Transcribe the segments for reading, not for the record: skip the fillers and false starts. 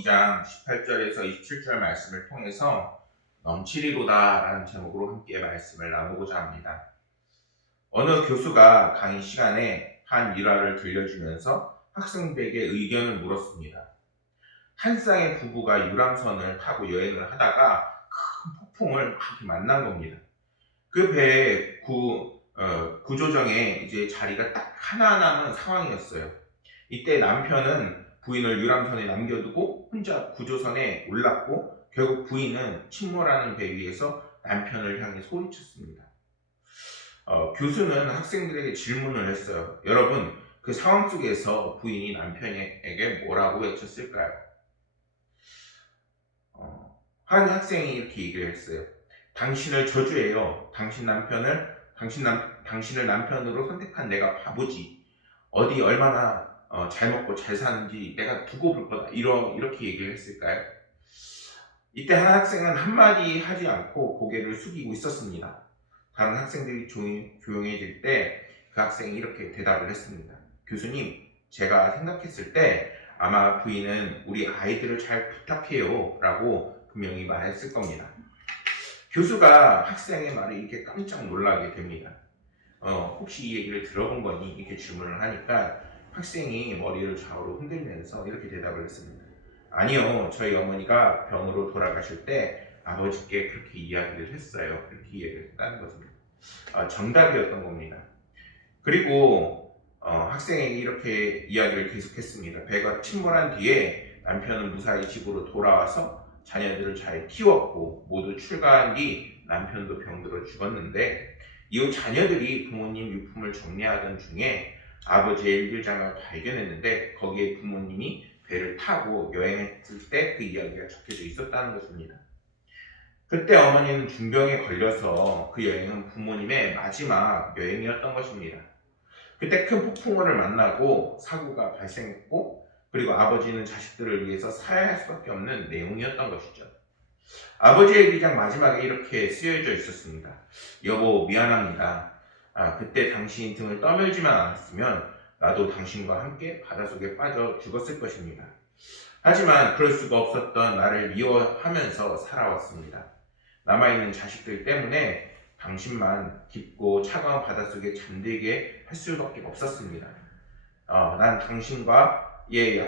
2장 18절에서 27절 말씀을 통해서 넘치리로다 라는 제목으로 함께 말씀을 나누고자 합니다. 어느 교수가 강의 시간에 한 일화를 들려주면서 학생들에게 의견을 물었습니다. 한 쌍의 부부가 유람선을 타고 여행을 하다가 큰 폭풍을 만난 겁니다. 그 배의 구조정에 이제 자리가 딱 하나 남은 상황이었어요. 이때 남편은 부인을 유람선에 남겨두고 혼자 구조선에 올랐고 결국 부인은 침몰하는 배 위에서 남편을 향해 소리쳤습니다. 교수는 학생들에게 질문을 했어요. 여러분, 그 상황 속에서 부인이 남편에게 뭐라고 외쳤을까요? 한 학생이 이렇게 얘기를 했어요. 당신을 저주해요. 당신을 남편으로 선택한 내가 바보지. 어디 얼마나 잘 먹고 잘 사는지 내가 두고 볼 거다. 이렇게 얘기를 했을까요? 이때 한 학생은 한마디 하지 않고 고개를 숙이고 있었습니다. 다른 학생들이 조용해질 때 그 학생이 이렇게 대답을 했습니다. 교수님, 제가 생각했을 때 아마 부인은 우리 아이들을 잘 부탁해요 라고 분명히 말했을 겁니다. 교수가 학생의 말에 이렇게 깜짝 놀라게 됩니다. 혹시 이 얘기를 들어본 거니? 이렇게 질문을 하니까 학생이 머리를 좌우로 흔들면서 이렇게 대답을 했습니다. 아니요, 저희 어머니가 병으로 돌아가실 때 아버지께 그렇게 이야기를 했어요. 그렇게 이야기를 했다는 것입니다. 정답이었던 겁니다. 그리고 학생에게 이렇게 이야기를 계속했습니다. 배가 침몰한 뒤에 남편은 무사히 집으로 돌아와서 자녀들을 잘 키웠고 모두 출가한 뒤 남편도 병들어 죽었는데 이후 자녀들이 부모님 유품을 정리하던 중에 아버지의 일기장을 발견했는데 거기에 부모님이 배를 타고 여행했을 때 그 이야기가 적혀져 있었다는 것입니다. 그때 어머니는 중병에 걸려서 그 여행은 부모님의 마지막 여행이었던 것입니다. 그때 큰 폭풍우를 만나고 사고가 발생했고 그리고 아버지는 자식들을 위해서 살아야 할 수밖에 없는 내용이었던 것이죠. 아버지의 일기장 마지막에 이렇게 쓰여져 있었습니다. 여보, 미안합니다. 그때 당신 등을 떠밀지만 않았으면 나도 당신과 함께 바닷속에 빠져 죽었을 것입니다. 하지만 그럴 수가 없었던 나를 미워하면서 살아왔습니다. 남아있는 자식들 때문에 당신만 깊고 차가운 바닷속에 잠들게 할 수밖에 없었습니다. 난 당신과의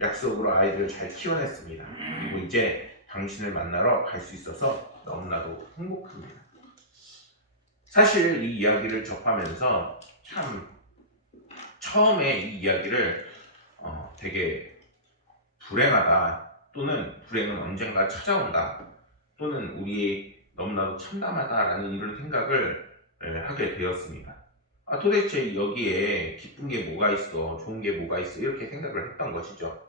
약속으로 아이들을 잘 키워냈습니다. 그리고 이제 당신을 만나러 갈 수 있어서 너무나도 행복합니다. 사실 이 이야기를 접하면서 참 처음에 이 이야기를 되게 불행하다 또는 불행은 언젠가 찾아온다 또는 우리 너무나도 참담하다라는 이런 생각을 하게 되었습니다. 도대체 여기에 기쁜 게 뭐가 있어, 좋은 게 뭐가 있어 이렇게 생각을 했던 것이죠.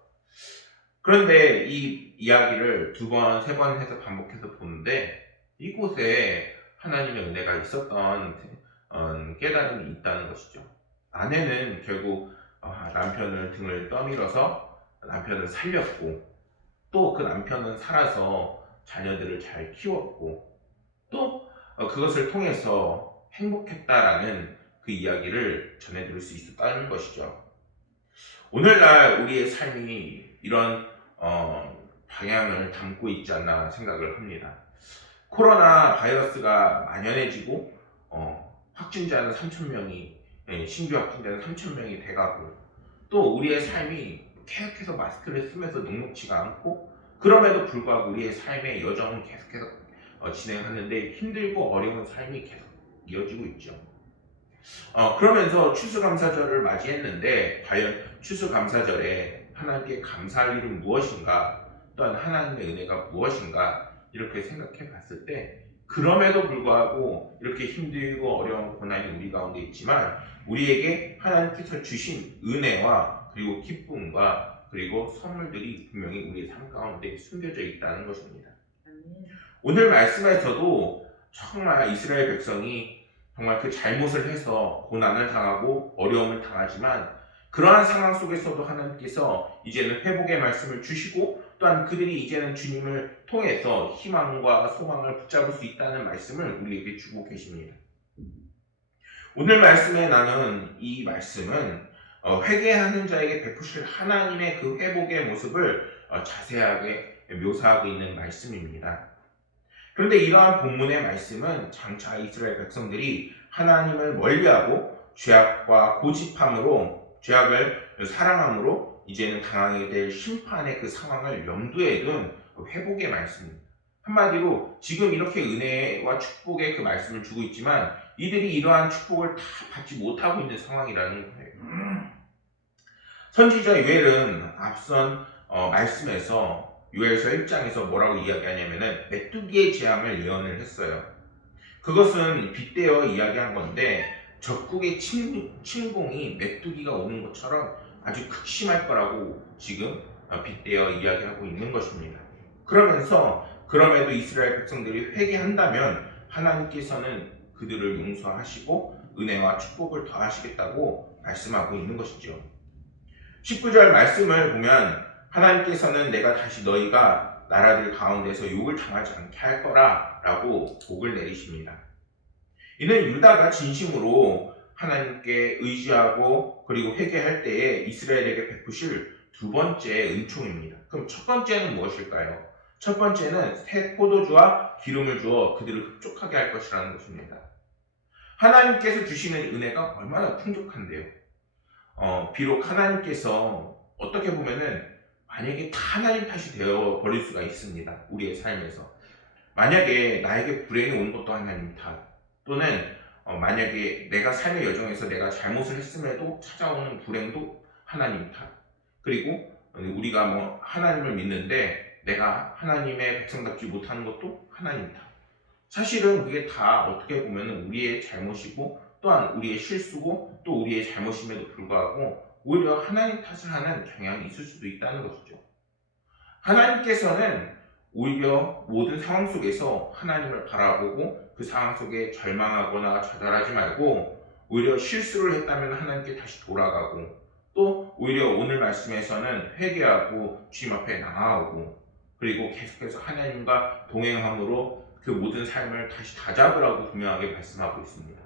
그런데 이 이야기를 2번, 3번 해서 반복해서 보는데 이곳에 하나님의 은혜가 있었던 깨달음이 있다는 것이죠. 아내는 결국 남편을 등을 떠밀어서 남편을 살렸고 또 그 남편은 살아서 자녀들을 잘 키웠고 또 그것을 통해서 행복했다라는 그 이야기를 전해드릴 수 있었다는 것이죠. 오늘날 우리의 삶이 이런 방향을 담고 있지 않나 생각을 합니다. 코로나 바이러스가 만연해지고 확진자는 3,000명이 신규 확진자는 3,000명이 돼가고 또 우리의 삶이 계속해서 마스크를 쓰면서 녹록지가 않고 그럼에도 불구하고 우리의 삶의 여정은 계속해서 진행하는데 힘들고 어려운 삶이 계속 이어지고 있죠. 그러면서 추수감사절을 맞이했는데 과연 추수감사절에 하나님께 감사할 일은 무엇인가 또한 하나님의 은혜가 무엇인가 이렇게 생각해 봤을 때 그럼에도 불구하고 이렇게 힘들고 어려운 고난이 우리 가운데 있지만 우리에게 하나님께서 주신 은혜와 그리고 기쁨과 그리고 선물들이 분명히 우리의 삶 가운데 숨겨져 있다는 것입니다. 오늘 말씀에서도 정말 이스라엘 백성이 정말 그 잘못을 해서 고난을 당하고 어려움을 당하지만 그러한 상황 속에서도 하나님께서 이제는 회복의 말씀을 주시고 또한 그들이 이제는 주님을 통해서 희망과 소망을 붙잡을 수 있다는 말씀을 우리에게 주고 계십니다. 오늘 말씀에 나눈 이 말씀은 회개하는 자에게 베푸실 하나님의 그 회복의 모습을 자세하게 묘사하고 있는 말씀입니다. 그런데 이러한 본문의 말씀은 장차 이스라엘 백성들이 하나님을 멀리하고 죄악과 고집함으로 죄악을 사랑함으로 이제는 당하게 될 심판의 그 상황을 염두에 둔 회복의 말씀입니다. 한마디로 지금 이렇게 은혜와 축복의 그 말씀을 주고 있지만 이들이 이러한 축복을 다 받지 못하고 있는 상황이라는 거예요. 선지자 요엘은 앞선 말씀에서 요엘서 1장에서 뭐라고 이야기하냐면은 메뚜기의 재앙을 예언을 했어요. 그것은 빗대어 이야기한 건데 적국의 침공이 메뚜기가 오는 것처럼 아주 극심할 거라고 지금 빗대어 이야기하고 있는 것입니다. 그러면서 그럼에도 이스라엘 백성들이 회개한다면 하나님께서는 그들을 용서하시고 은혜와 축복을 더하시겠다고 말씀하고 있는 것이죠. 19절 말씀을 보면 하나님께서는 내가 다시 너희가 나라들 가운데서 욕을 당하지 않게 할 거라 라고 복을 내리십니다. 이는 유다가 진심으로 하나님께 의지하고 그리고 회개할 때에 이스라엘에게 베푸실 두 번째 은총입니다. 그럼 첫 번째는 무엇일까요? 첫 번째는 새 포도주와 기름을 주어 그들을 흡족하게 할 것이라는 것입니다. 하나님께서 주시는 은혜가 얼마나 풍족한데요. 비록 하나님께서 어떻게 보면은 만약에 다 하나님 탓이 되어 버릴 수가 있습니다. 우리의 삶에서. 만약에 나에게 불행이 온 것도 하나님 탓, 또는 만약에 내가 삶의 여정에서 내가 잘못을 했음에도 찾아오는 불행도 하나님 탓, 그리고 우리가 뭐 하나님을 믿는데 내가 하나님의 백성답지 못하는 것도 하나님 탓. 사실은 그게 다 어떻게 보면 우리의 잘못이고 또한 우리의 실수고 또 우리의 잘못임에도 불구하고 오히려 하나님 탓을 하는 경향이 있을 수도 있다는 것이죠. 하나님께서는 오히려 모든 상황 속에서 하나님을 바라보고 그 상황 속에 절망하거나 좌절하지 말고 오히려 실수를 했다면 하나님께 다시 돌아가고 또 오히려 오늘 말씀에서는 회개하고 주님 앞에 나아오고 그리고 계속해서 하나님과 동행함으로 그 모든 삶을 다시 다잡으라고 분명하게 말씀하고 있습니다.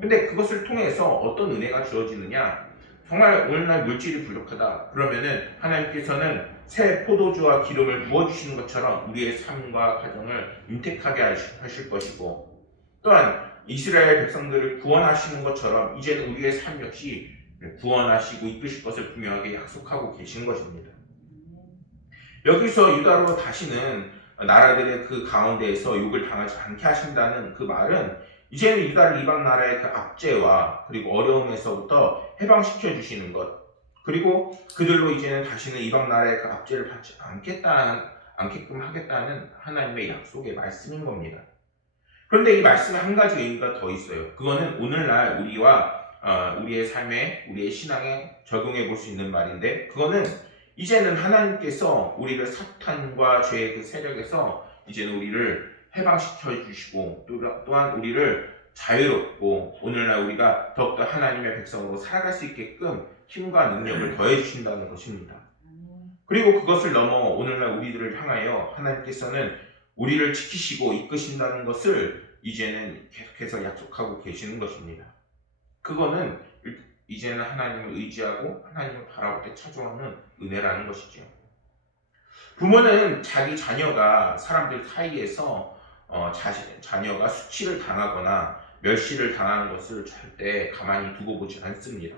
근데 그것을 통해서 어떤 은혜가 주어지느냐? 정말 오늘날 물질이 부족하다. 그러면은 하나님께서는 새 포도주와 기름을 부어주시는 것처럼 우리의 삶과 가정을 윤택하게 하실 것이고 또한 이스라엘 백성들을 구원하시는 것처럼 이제는 우리의 삶 역시 구원하시고 이끄실 것을 분명하게 약속하고 계신 것입니다. 여기서 유다로 다시는 나라들의 그 가운데에서 욕을 당하지 않게 하신다는 그 말은 이제는 유다를 이방 나라의 그 압제와 그리고 어려움에서부터 해방시켜 주시는 것, 그리고 그들로 이제는 다시는 이방 나라의 그 압제를 받지 않게끔 하겠다는 하나님의 약속의 말씀인 겁니다. 그런데 이 말씀에 한 가지 의미가 더 있어요. 그거는 오늘날 우리의 삶에, 우리의 신앙에 적용해 볼 수 있는 말인데, 그거는 이제는 하나님께서 우리를 사탄과 죄의 그 세력에서 이제는 우리를 해방시켜 주시고 또한 우리를 자유롭고 오늘날 우리가 더욱더 하나님의 백성으로 살아갈 수 있게끔 힘과 능력을 더해 주신다는 것입니다. 그리고 그것을 넘어 오늘날 우리들을 향하여 하나님께서는 우리를 지키시고 이끄신다는 것을 이제는 계속해서 약속하고 계시는 것입니다. 그거는 이제는 하나님을 의지하고 하나님을 바라볼 때 찾아오는 은혜라는 것이죠. 부모는 자기 자녀가 사람들 사이에서 자녀가 수치를 당하거나 멸시를 당하는 것을 절대 가만히 두고 보지 않습니다.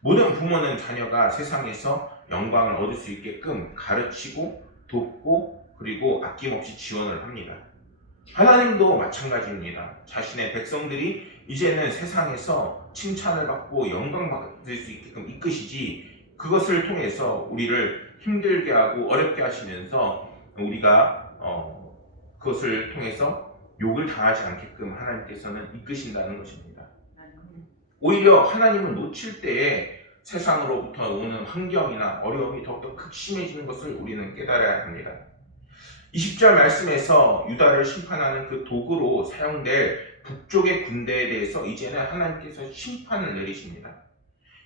모든 부모는 자녀가 세상에서 영광을 얻을 수 있게끔 가르치고 돕고 그리고 아낌없이 지원을 합니다. 하나님도 마찬가지입니다. 자신의 백성들이 이제는 세상에서 칭찬을 받고 영광 받을 수 있게끔 이끄시지 그것을 통해서 우리를 힘들게 하고 어렵게 하시면서 우리가 그것을 통해서 욕을 당하지 않게끔 하나님께서는 이끄신다는 것입니다. 오히려 하나님을 놓칠 때에 세상으로부터 오는 환경이나 어려움이 더욱더 극심해지는 것을 우리는 깨달아야 합니다. 20절 말씀에서 유다를 심판하는 그 도구로 사용될 북쪽의 군대에 대해서 이제는 하나님께서 심판을 내리십니다.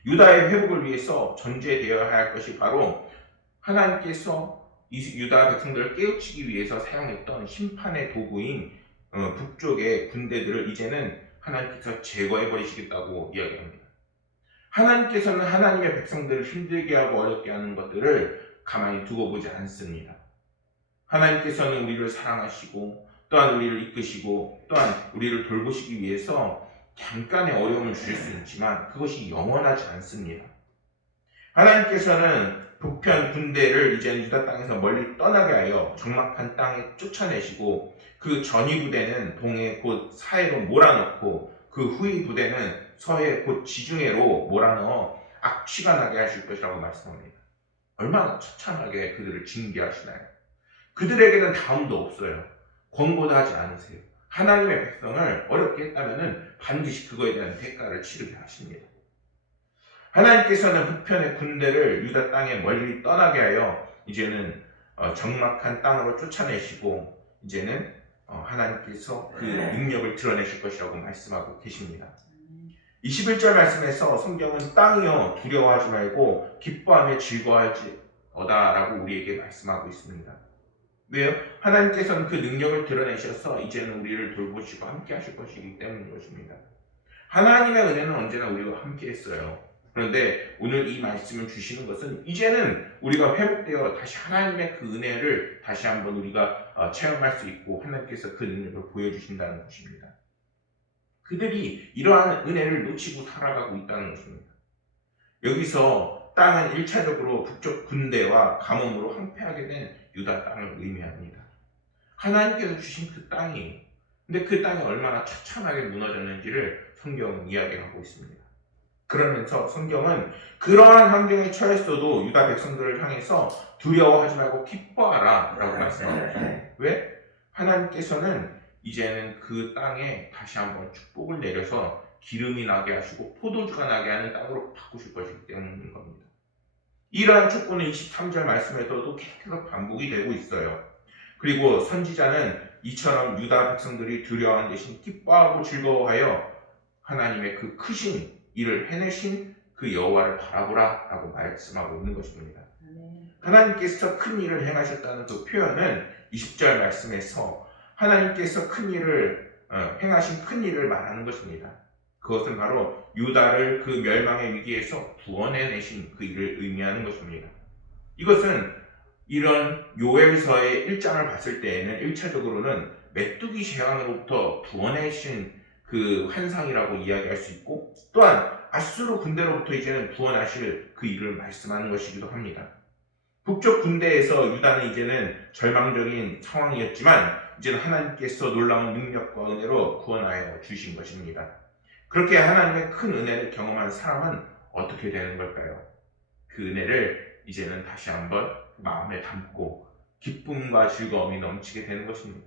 유다의 회복을 위해서 전제되어야 할 것이 바로 하나님께서 유다 백성들을 깨우치기 위해서 사용했던 심판의 도구인 북쪽의 군대들을 이제는 하나님께서 제거해 버리시겠다고 이야기합니다. 하나님께서는 하나님의 백성들을 힘들게 하고 어렵게 하는 것들을 가만히 두고 보지 않습니다. 하나님께서는 우리를 사랑하시고 또한 우리를 이끄시고 또한 우리를 돌보시기 위해서 잠깐의 어려움을 주실 수 있지만 그것이 영원하지 않습니다. 하나님께서는 북편 군대를 이제는 유다 땅에서 멀리 떠나게 하여 적막한 땅에 쫓아내시고 그 전위 부대는 동해 곧 사해로 몰아넣고 그 후위 부대는 서해 곧 지중해로 몰아넣어 악취가 나게 하실 것이라고 말씀합니다. 얼마나 처참하게 그들을 징계하시나요? 그들에게는 다음도 없어요. 권고도 하지 않으세요. 하나님의 백성을 어렵게 했다면 반드시 그거에 대한 대가를 치르게 하십니다. 하나님께서는 북편의 군대를 유다 땅에 멀리 떠나게 하여 이제는 적막한 땅으로 쫓아내시고 이제는 하나님께서 그 능력을 드러내실 것이라고 말씀하고 계십니다. 21절 말씀에서 성경은 땅이여 두려워하지 말고 기뻐하며 즐거워하지어다 라고 우리에게 말씀하고 있습니다. 왜요? 하나님께서는 그 능력을 드러내셔서 이제는 우리를 돌보시고 함께 하실 것이기 때문인 것입니다. 하나님의 은혜는 언제나 우리와 함께 했어요. 그런데 오늘 이 말씀을 주시는 것은 이제는 우리가 회복되어 다시 하나님의 그 은혜를 다시 한번 우리가 체험할 수 있고 하나님께서 그 능력을 보여주신다는 것입니다. 그들이 이러한 은혜를 놓치고 살아가고 있다는 것입니다. 여기서 땅은 1차적으로 북쪽 군대와 가뭄으로 황폐하게 된 유다 땅을 의미합니다. 하나님께서 주신 그 땅이, 근데 그 땅이 얼마나 처참하게 무너졌는지를 성경은 이야기하고 있습니다. 그러면서 성경은 그러한 환경에 처했어도 유다 백성들을 향해서 두려워하지 말고 기뻐하라 라고 말씀합니다. 왜? 하나님께서는 이제는 그 땅에 다시 한번 축복을 내려서 기름이 나게 하시고 포도주가 나게 하는 땅으로 바꾸실 것이기 때문인 겁니다. 이러한 축복은 23절 말씀에서도 계속 반복이 되고 있어요. 그리고 선지자는 이처럼 유다 백성들이 두려워하는 대신 기뻐하고 즐거워하여 하나님의 그 크신 일을 해내신 그 여호와를 바라보라 라고 말씀하고 있는 것입니다. 하나님께서 큰 일을 행하셨다는 그 표현은 20절 말씀에서 하나님께서 큰 일을 행하신 큰 일을 말하는 것입니다. 그것은 바로 유다를 그 멸망의 위기에서 구원해내신 그 일을 의미하는 것입니다. 이것은 이런 요엘서의 1장을 봤을 때에는 1차적으로는 메뚜기 재앙으로부터 구원해신 그 환상이라고 이야기할 수 있고 또한 아수르 군대로부터 이제는 구원하실 그 일을 말씀하는 것이기도 합니다. 북쪽 군대에서 유다는 이제는 절망적인 상황이었지만 이제는 하나님께서 놀라운 능력과 은혜로 구원하여 주신 것입니다. 그렇게 하나님의 큰 은혜를 경험한 사람은 어떻게 되는 걸까요? 그 은혜를 이제는 다시 한번 마음에 담고 기쁨과 즐거움이 넘치게 되는 것입니다.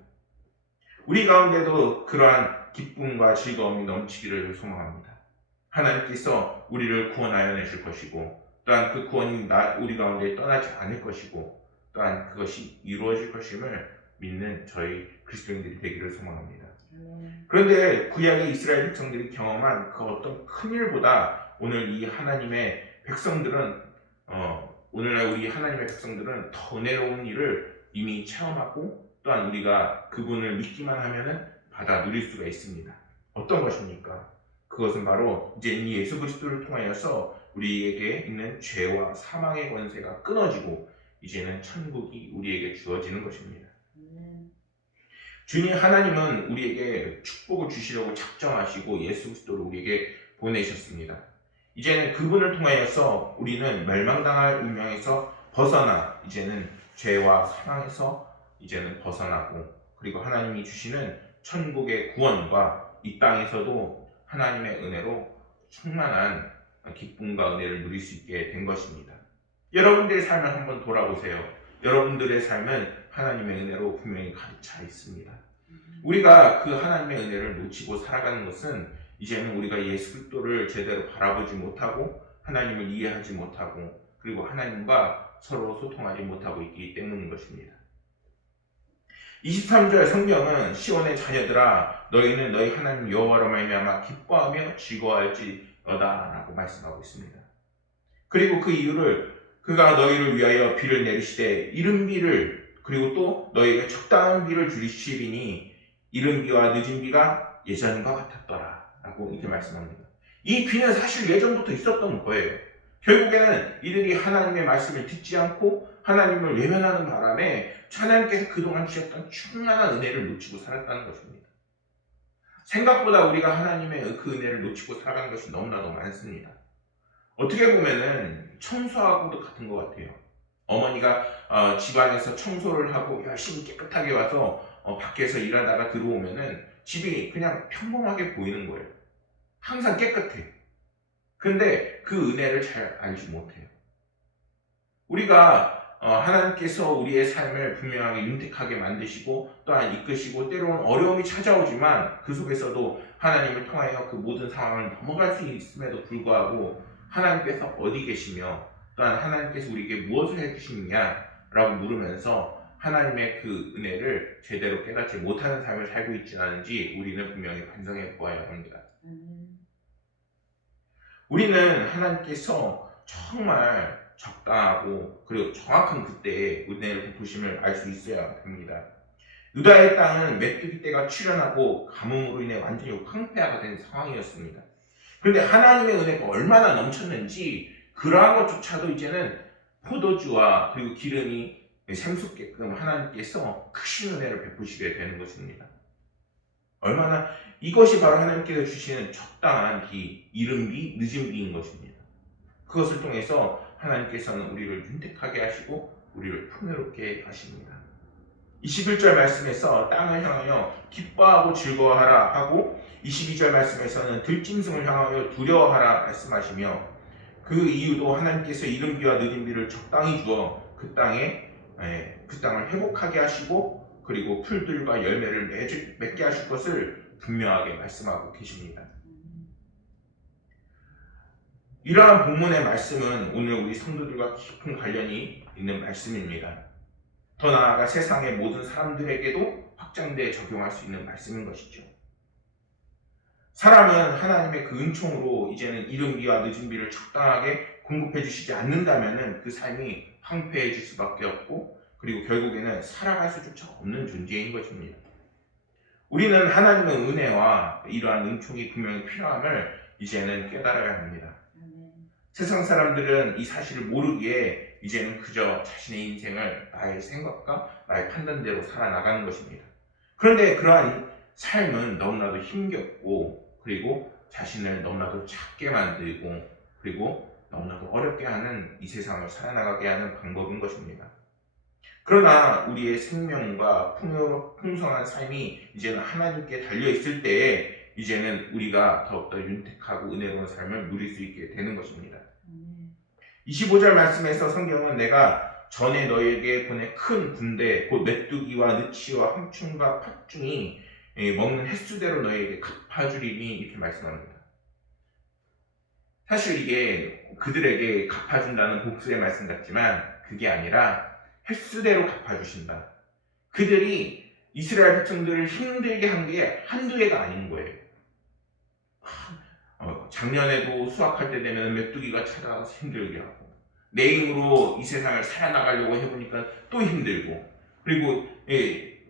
우리 가운데도 그러한 기쁨과 즐거움이 넘치기를 소망합니다. 하나님께서 우리를 구원하여 내실 것이고 또한 그 구원이 우리 가운데 떠나지 않을 것이고 또한 그것이 이루어질 것임을 믿는 저희 그리스도인들이 되기를 소망합니다. 그런데 구약의 이스라엘 백성들이 경험한 그 어떤 큰 일보다 오늘 이 하나님의 백성들은 오늘날 우리 하나님의 백성들은 더 은혜로운 일을 이미 체험하고 또한 우리가 그분을 믿기만 하면은 받아 누릴 수가 있습니다. 어떤 것입니까? 그것은 바로 이제 이 예수 그리스도를 통하여서 우리에게 있는 죄와 사망의 권세가 끊어지고 이제는 천국이 우리에게 주어지는 것입니다. 주님 하나님은 우리에게 축복을 주시려고 작정하시고 예수 그리스도를 우리에게 보내셨습니다. 이제는 그분을 통하여서 우리는 멸망당할 운명에서 벗어나 이제는 죄와 사망에서 이제는 벗어나고 그리고 하나님이 주시는 천국의 구원과 이 땅에서도 하나님의 은혜로 충만한 기쁨과 은혜를 누릴 수 있게 된 것입니다. 여러분들의 삶을 한번 돌아보세요. 여러분들의 삶은 하나님의 은혜로 분명히 가득 차 있습니다. 우리가 그 하나님의 은혜를 놓치고 살아가는 것은 이제는 우리가 예수 그리스도를 제대로 바라보지 못하고 하나님을 이해하지 못하고 그리고 하나님과 서로 소통하지 못하고 있기 때문인 것입니다. 23절 성경은 시온의 자녀들아 너희는 너희 하나님 여호와로 말미암아 기뻐하며 즐거워할지어다 라고 말씀하고 있습니다. 그리고 그 이유를 그가 너희를 위하여 비를 내리시되 이른 비를 그리고 또 너희에게 적당한 비를 주시리니 이른 비와 늦은 비가 예전과 같았더라 라고 이렇게 말씀합니다. 이 비는 사실 예전부터 있었던 거예요. 결국에는 이들이 하나님의 말씀을 듣지 않고 하나님을 외면하는 바람에 하나님께서 그동안 주셨던 충만한 은혜를 놓치고 살았다는 것입니다. 생각보다 우리가 하나님의 그 은혜를 놓치고 살아가는 것이 너무나도 많습니다. 어떻게 보면은 청소하고도 같은 것 같아요. 어머니가 집안에서 청소를 하고 열심히 깨끗하게 와서 밖에서 일하다가 들어오면은 집이 그냥 평범하게 보이는 거예요. 항상 깨끗해. 근데 그 은혜를 잘 알지 못해요. 우리가 하나님께서 우리의 삶을 분명하게 윤택하게 만드시고 또한 이끄시고 때로는 어려움이 찾아오지만 그 속에서도 하나님을 통하여 그 모든 상황을 넘어갈 수 있음에도 불구하고 하나님께서 어디 계시며 또한 하나님께서 우리에게 무엇을 해주시느냐라고 물으면서 하나님의 그 은혜를 제대로 깨닫지 못하는 삶을 살고 있지 않은지 우리는 분명히 반성해 보아야 합니다. 우리는 하나님께서 정말 적당하고 그리고 정확한 그때의 은혜를 베푸심을 알 수 있어야 됩니다. 유다의 땅은 메뚜기 떼가 출현하고 가뭄으로 인해 완전히 황폐화가 된 상황이었습니다. 그런데 하나님의 은혜가 얼마나 넘쳤는지 그러한 것조차도 이제는 포도주와 그리고 기름이 샘솟게끔 하나님께서 크신 은혜를 베푸시게 되는 것입니다. 얼마나 이것이 바로 하나님께서 주시는 적당한 비, 이른 비, 늦은 비인 것입니다. 그것을 통해서 하나님께서는 우리를 윤택하게 하시고 우리를 풍요롭게 하십니다. 21절 말씀에서 땅을 향하여 기뻐하고 즐거워하라 하고 22절 말씀에서는 들짐승을 향하여 두려워하라 말씀하시며 그 이유도 하나님께서 이른 비와 늦은 비를 적당히 주어 그 땅을 회복하게 하시고 그리고 풀들과 열매를 맺게 하실 것을 분명하게 말씀하고 계십니다. 이러한 본문의 말씀은 오늘 우리 성도들과 깊은 관련이 있는 말씀입니다. 더 나아가 세상의 모든 사람들에게도 확장되어 적용할 수 있는 말씀인 것이죠. 사람은 하나님의 그 은총으로 이제는 이른 비와 늦은 비를 적당하게 공급해 주시지 않는다면 그 삶이 황폐해질 수밖에 없고 그리고 결국에는 살아갈 수조차 없는 존재인 것입니다. 우리는 하나님의 은혜와 이러한 은총이 분명히 필요함을 이제는 깨달아야 합니다. 세상 사람들은 이 사실을 모르기에 이제는 그저 자신의 인생을 나의 생각과 나의 판단대로 살아나가는 것입니다. 그런데 그러한 삶은 너무나도 힘겹고 그리고 자신을 너무나도 작게 만들고 그리고 너무나도 어렵게 하는 이 세상을 살아나가게 하는 방법인 것입니다. 그러나 우리의 생명과 풍성한 삶이 이제는 하나님께 달려있을 때에 이제는 우리가 더욱더 윤택하고 은혜로운 삶을 누릴 수 있게 되는 것입니다. 25절 말씀에서 성경은 내가 전에 너에게 보낸 큰 군대 곧 메뚜기와 느치와 황충과 팥중이 먹는 횟수대로 너에게 갚아주리니 이렇게 말씀합니다. 사실 이게 그들에게 갚아준다는 복수의 말씀 같지만 그게 아니라 횟수대로 갚아주신다. 그들이 이스라엘 백성들을 힘들게 한 게 한두 해가 아닌 거예요. 작년에도 수확할 때 되면 메뚜기가 찾아와서 힘들게 하고 내 힘으로 이 세상을 살아나가려고 해보니까 또 힘들고 그리고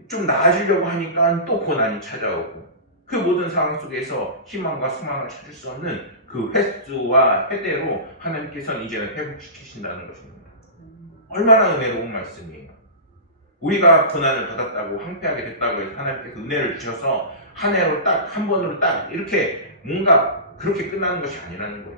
좀 나아지려고 하니까 또 고난이 찾아오고 그 모든 상황 속에서 희망과 소망을 찾을 수 없는 그 횟수와 회대로 하나님께서는 이제는 회복시키신다는 것입니다. 얼마나 은혜로운 말씀이에요. 우리가 고난을 받았다고 황폐하게 됐다고 해서 하나님께서 은혜를 주셔서 한 해로 딱 한 번으로 딱 이렇게 뭔가 그렇게 끝나는 것이 아니라는 거예요.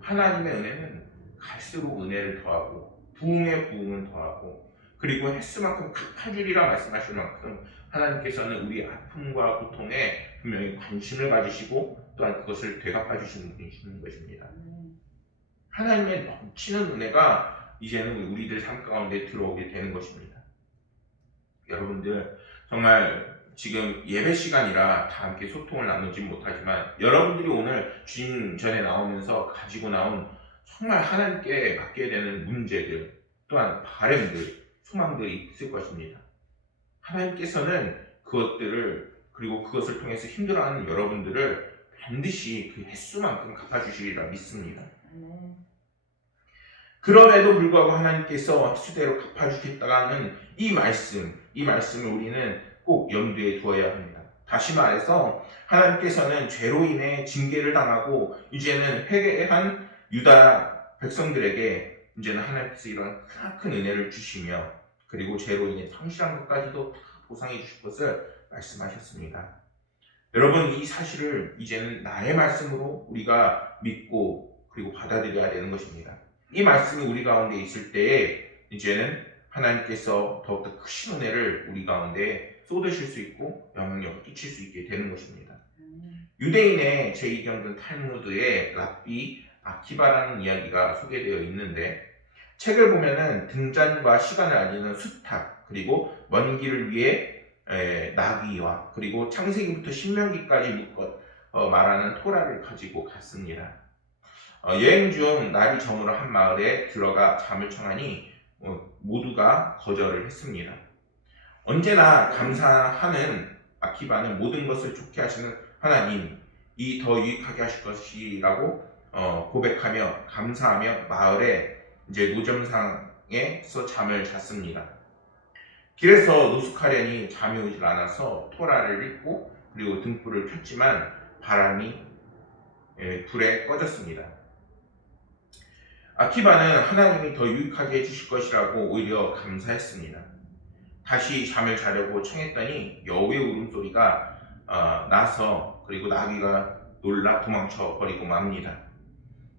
하나님의 은혜는 갈수록 은혜를 더하고 부흥의 부흥을 더하고 그리고 횟수만큼 갚아주리라 말씀하실 만큼 하나님께서는 우리 아픔과 고통에 분명히 관심을 가지시고 또한 그것을 되갚아 주시는 분이시는 것입니다. 하나님의 넘치는 은혜가 이제는 우리들 삶 가운데 들어오게 되는 것입니다. 여러분들 정말 지금 예배 시간이라 다 함께 소통을 나누지 못하지만 여러분들이 오늘 주님 전에 나오면서 가지고 나온 정말 하나님께 맡게 되는 문제들 또한 바램들, 소망들이 있을 것입니다. 하나님께서는 그것들을 그리고 그것을 통해서 힘들어하는 여러분들을 반드시 그 횟수만큼 갚아주시리라 믿습니다. 그럼에도 불구하고 하나님께서 횟수대로 갚아주겠다는 이 말씀을 우리는 꼭 염두에 두어야 합니다. 다시 말해서 하나님께서는 죄로 인해 징계를 당하고 이제는 회개한 유다 백성들에게 이제는 하나님께서 이런 크나큰 은혜를 주시며 그리고 죄로 인해 상실한 것까지도 다 보상해 주실 것을 말씀하셨습니다. 여러분, 이 사실을 이제는 나의 말씀으로 우리가 믿고 그리고 받아들여야 되는 것입니다. 이 말씀이 우리 가운데 있을 때에 이제는 하나님께서 더욱더 크신 은혜를 우리 가운데 쏟으실 수 있고 영향력을 끼칠 수 있게 되는 것입니다. 유대인의 제2경전 탈무드에 랍비 아키바라는 이야기가 소개되어 있는데, 책을 보면은 등잔과 시간을 알리는 수탉, 그리고 먼 길을 위해 나귀와 그리고 창세기부터 신명기까지 묶어 말하는 토라를 가지고 갔습니다. 여행 중 날이 저물어 한 마을에 들어가 잠을 청하니 모두가 거절을 했습니다. 언제나 감사하는 아키바는 모든 것을 좋게 하시는 하나님이 더 유익하게 하실 것이라고 고백하며 감사하며 마을의 이제 노점상에서 잠을 잤습니다. 길에서 노숙하려니 잠이 오질 않아서 토라를 읽고 그리고 등불을 켰지만 바람이 불에 꺼졌습니다. 아키바는 하나님이 더 유익하게 해주실 것이라고 오히려 감사했습니다. 다시 잠을 자려고 청했더니 여우의 울음소리가 나서 그리고 나귀가 놀라 도망쳐 버리고 맙니다.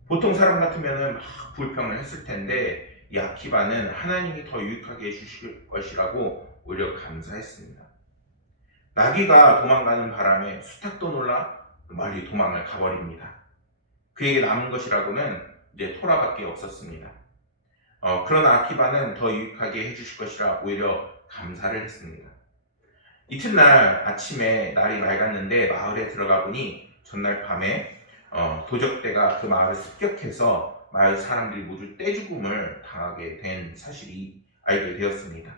보통 사람 같으면 막 불평을 했을 텐데 이 아키바는 하나님이 더 유익하게 해주실 것이라고 오히려 감사했습니다. 나귀가 도망가는 바람에 수탉도 놀라 멀리 도망을 가버립니다. 그에게 남은 것이라고는 이제 토라밖에 없었습니다. 그러나 아키바는 더 유익하게 해주실 것이라 오히려 감사를 했습니다. 이튿날 아침에 날이 맑았는데 마을에 들어가 보니 전날 밤에 도적대가 그 마을을 습격해서 마을 사람들이 모두 떼죽음을 당하게 된 사실이 알게 되었습니다.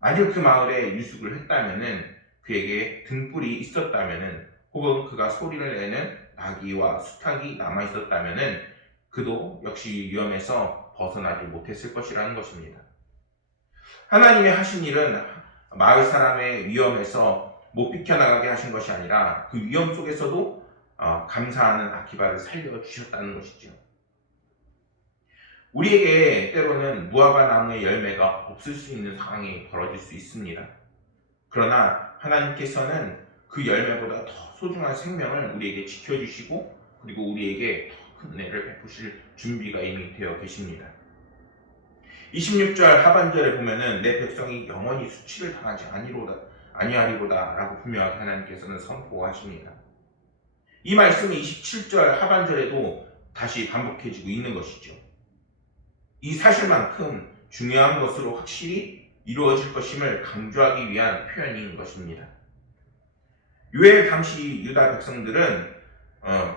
만일 그 마을에 유숙을 했다면은 그에게 등불이 있었다면은 혹은 그가 소리를 내는 나귀와 수탉이 남아 있었다면은 그도 역시 위험에서 벗어나지 못했을 것이라는 것입니다. 하나님의 하신 일은 마을 사람의 위험에서 못 비켜나가게 하신 것이 아니라 그 위험 속에서도 감사하는 아키바를 살려주셨다는 것이죠. 우리에게 때로는 무화과 나무의 열매가 없을 수 있는 상황이 벌어질 수 있습니다. 그러나 하나님께서는 그 열매보다 더 소중한 생명을 우리에게 지켜주시고 그리고 우리에게 더 큰 은혜를 베푸실 준비가 이미 되어 계십니다. 26절 하반절에 보면은 내 백성이 영원히 수치를 당하지 아니하리로다 라고 분명하게 하나님께서는 선포하십니다. 이 말씀이 27절 하반절에도 다시 반복해지고 있는 것이죠. 이 사실만큼 중요한 것으로 확실히 이루어질 것임을 강조하기 위한 표현인 것입니다. 요엘 당시 유다 백성들은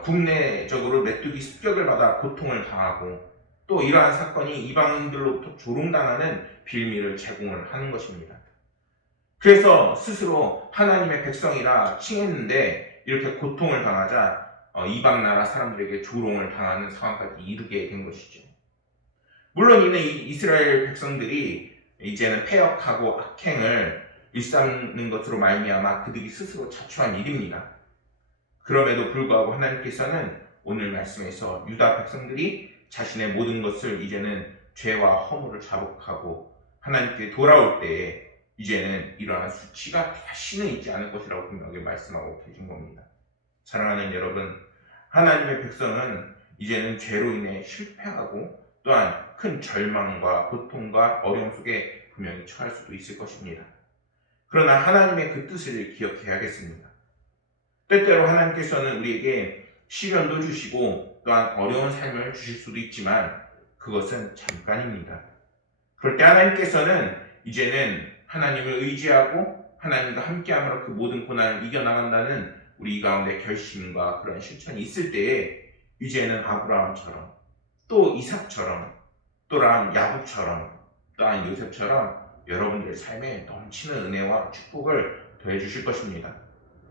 국내적으로 메뚜기 습격을 받아 고통을 당하고 또 이러한 사건이 이방인들로부터 조롱당하는 빌미를 제공을 하는 것입니다. 그래서 스스로 하나님의 백성이라 칭했는데 이렇게 고통을 당하자 이방 나라 사람들에게 조롱을 당하는 상황까지 이르게 된 것이죠. 물론 이는 이스라엘 백성들이 이제는 패역하고 악행을 일삼는 것으로 말미암아 그들이 스스로 자초한 일입니다. 그럼에도 불구하고 하나님께서는 오늘 말씀에서 유다 백성들이 자신의 모든 것을 이제는 죄와 허물을 자복하고 하나님께 돌아올 때에 이제는 이러한 수치가 다시는 있지 않을 것이라고 분명하게 말씀하고 계신 겁니다. 사랑하는 여러분, 하나님의 백성은 이제는 죄로 인해 실패하고 또한 큰 절망과 고통과 어려움 속에 분명히 처할 수도 있을 것입니다. 그러나 하나님의 그 뜻을 기억해야겠습니다. 때때로 하나님께서는 우리에게 시련도 주시고 또한 어려운 삶을 주실 수도 있지만 그것은 잠깐입니다. 그럴 때 하나님께서는 이제는 하나님을 의지하고 하나님과 함께함으로 그 모든 고난을 이겨나간다는 우리 가운데 결심과 그런 실천이 있을 때에 이제는 아브라함처럼 또 이삭처럼 또한 야곱처럼 또한 요셉처럼 여러분들의 삶에 넘치는 은혜와 축복을 더해주실 것입니다.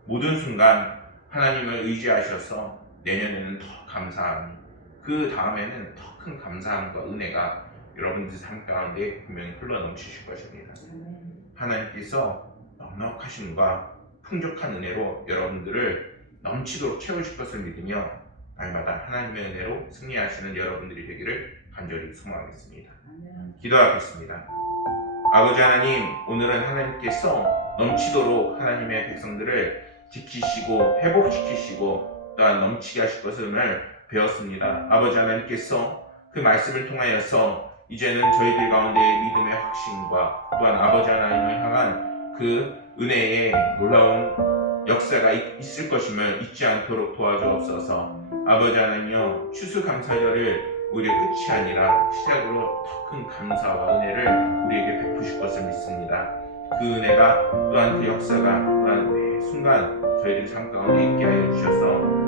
모든 순간 하나님을 의지하셔서 내년에는 더 감사함, 그 다음에는 더 큰 감사함과 은혜가 여러분들 삶 가운데 분명히 흘러넘치실 것입니다. 하나님께서 넉넉하심과 풍족한 은혜로 여러분들을 넘치도록 채우실 것을 믿으며 날마다 하나님의 은혜로 승리하시는 여러분들이 되기를 간절히 소망하겠습니다. 아멘. 기도하겠습니다. 아버지 하나님, 오늘은 하나님께서 넘치도록 하나님의 백성들을 지키시고 회복시키시고 또한 넘치게 하실 것을 배웠습니다. 아버지 하나님께서 그 말씀을 통하여서 이제는 저희들 가운데의 믿음의 확신과 또한 아버지 하나님을 향한 그 은혜의 놀라운 역사가 있을 것임을 잊지 않도록 도와주옵소서. 아버지 하나님여, 추수감사절을 우리의 끝이 아니라 시작으로 더 큰 감사와 은혜를 우리에게 베푸실 것을 믿습니다. 그 은혜가 또한 그 역사가 또한 매 순간 저희들 삶 가운데 있게 하여 주셔서